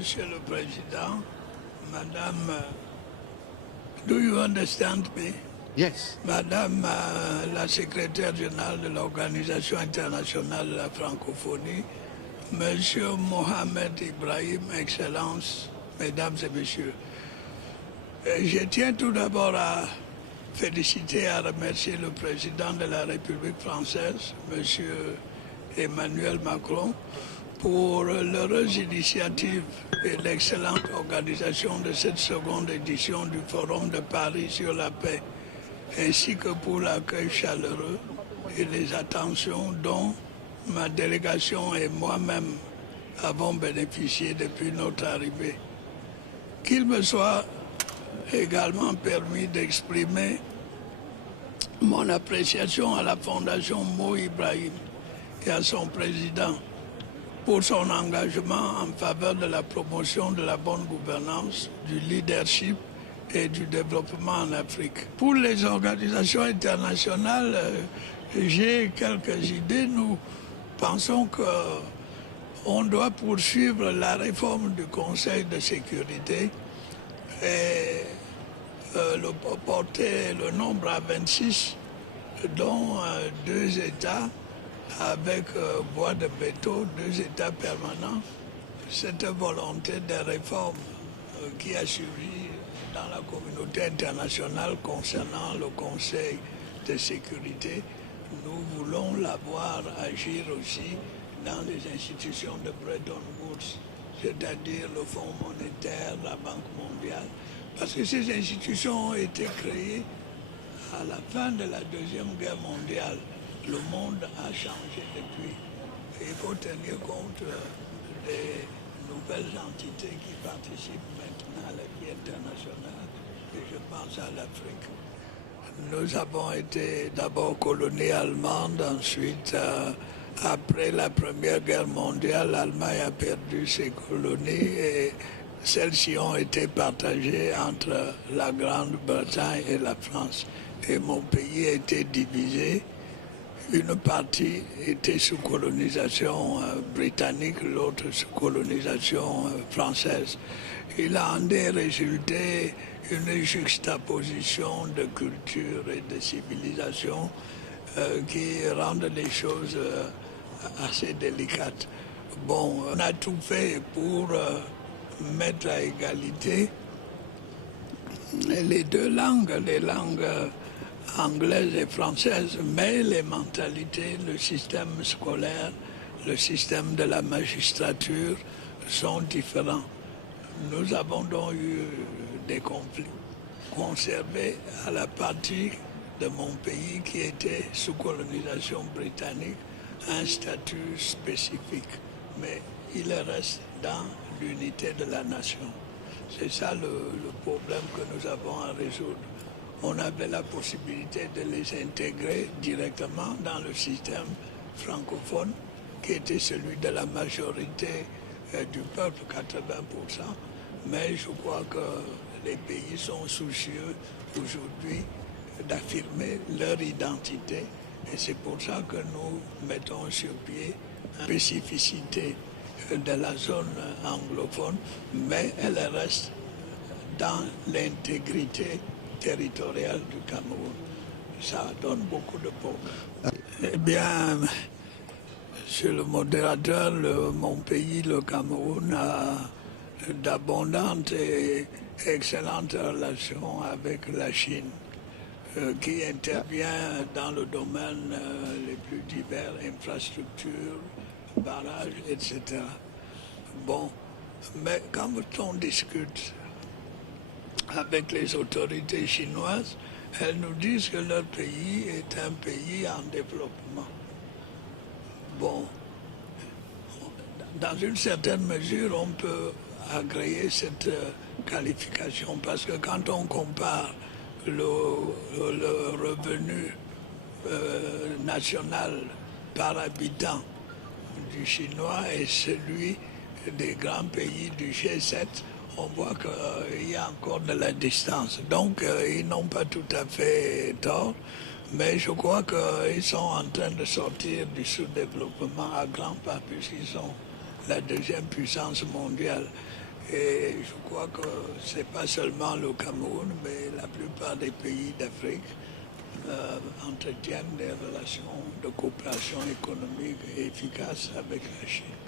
Monsieur le Président, Madame, do you understand me? Yes. Madame la secrétaire générale de l'Organisation internationale de la francophonie, Monsieur Mohamed Ibrahim, Excellence, Mesdames et Messieurs, je tiens tout d'abord à féliciter et à remercier le président de la République française, Monsieur Emmanuel Macron, pour l'heureuse initiative et l'excellente organisation de cette seconde édition du Forum de Paris sur la paix, ainsi que pour l'accueil chaleureux et les attentions dont ma délégation et moi-même avons bénéficié depuis notre arrivée. Qu'il me soit également permis d'exprimer mon appréciation à la Fondation Mo Ibrahim et à son président pour son engagement en faveur de la promotion de la bonne gouvernance, du leadership et du développement en Afrique. Pour les organisations internationales, j'ai quelques idées. Nous pensons qu'on doit poursuivre la réforme du Conseil de sécurité et porter le nombre à 26, dont 2 États avec bois de béton, 2 États permanents. Cette volonté de réforme qui a surgi dans la communauté internationale concernant le Conseil de sécurité, nous voulons la voir agir aussi dans les institutions de Bretton Woods, c'est-à-dire le Fonds monétaire, la Banque mondiale, parce que ces institutions ont été créées à la fin de la Deuxième Guerre mondiale. Le monde a changé depuis. Il faut tenir compte des nouvelles entités qui participent maintenant à la vie internationale, et je pense à l'Afrique. Nous avons été d'abord colonie allemande, ensuite, après la Première Guerre mondiale, l'Allemagne a perdu ses colonies et celles-ci ont été partagées entre la Grande-Bretagne et la France. Et mon pays a été divisé. Une partie était sous colonisation britannique, l'autre sous colonisation française. Il a en résulté une juxtaposition de culture et de civilisation qui rendent les choses assez délicates. Bon, on a tout fait pour mettre à égalité les deux langues, les langues anglaise et française, mais les mentalités, le système scolaire, le système de la magistrature sont différents. Nous avons donc eu des conflits conservés à la partie de mon pays qui était sous colonisation britannique, un statut spécifique, mais il reste dans l'unité de la nation. C'est ça le problème que nous avons à résoudre. On avait la possibilité de les intégrer directement dans le système francophone, qui était celui de la majorité du peuple, 80%. Mais je crois que les pays sont soucieux aujourd'hui d'affirmer leur identité. Et c'est pour ça que nous mettons sur pied une spécificité de la zone anglophone, mais elle reste dans l'intégrité territoriale du Cameroun. Ça donne beaucoup de problèmes. Eh bien, monsieur le modérateur, mon pays, le Cameroun, a d'abondantes et excellentes relations avec la Chine, qui intervient dans le domaine les plus divers, infrastructures, barrages, etc. Bon, mais quand on discute avec les autorités chinoises, elles nous disent que leur pays est un pays en développement. Bon, dans une certaine mesure, on peut agréer cette qualification parce que quand on compare le revenu national par habitant du chinois et celui des grands pays du G7, on voit qu'il y a encore de la distance. Donc, ils n'ont pas tout à fait tort, mais je crois qu'ils sont en train de sortir du sous-développement à grands pas, puisqu'ils sont la deuxième puissance mondiale. Et je crois que ce n'est pas seulement le Cameroun, mais la plupart des pays d'Afrique entretiennent des relations de coopération économique et efficaces avec la Chine.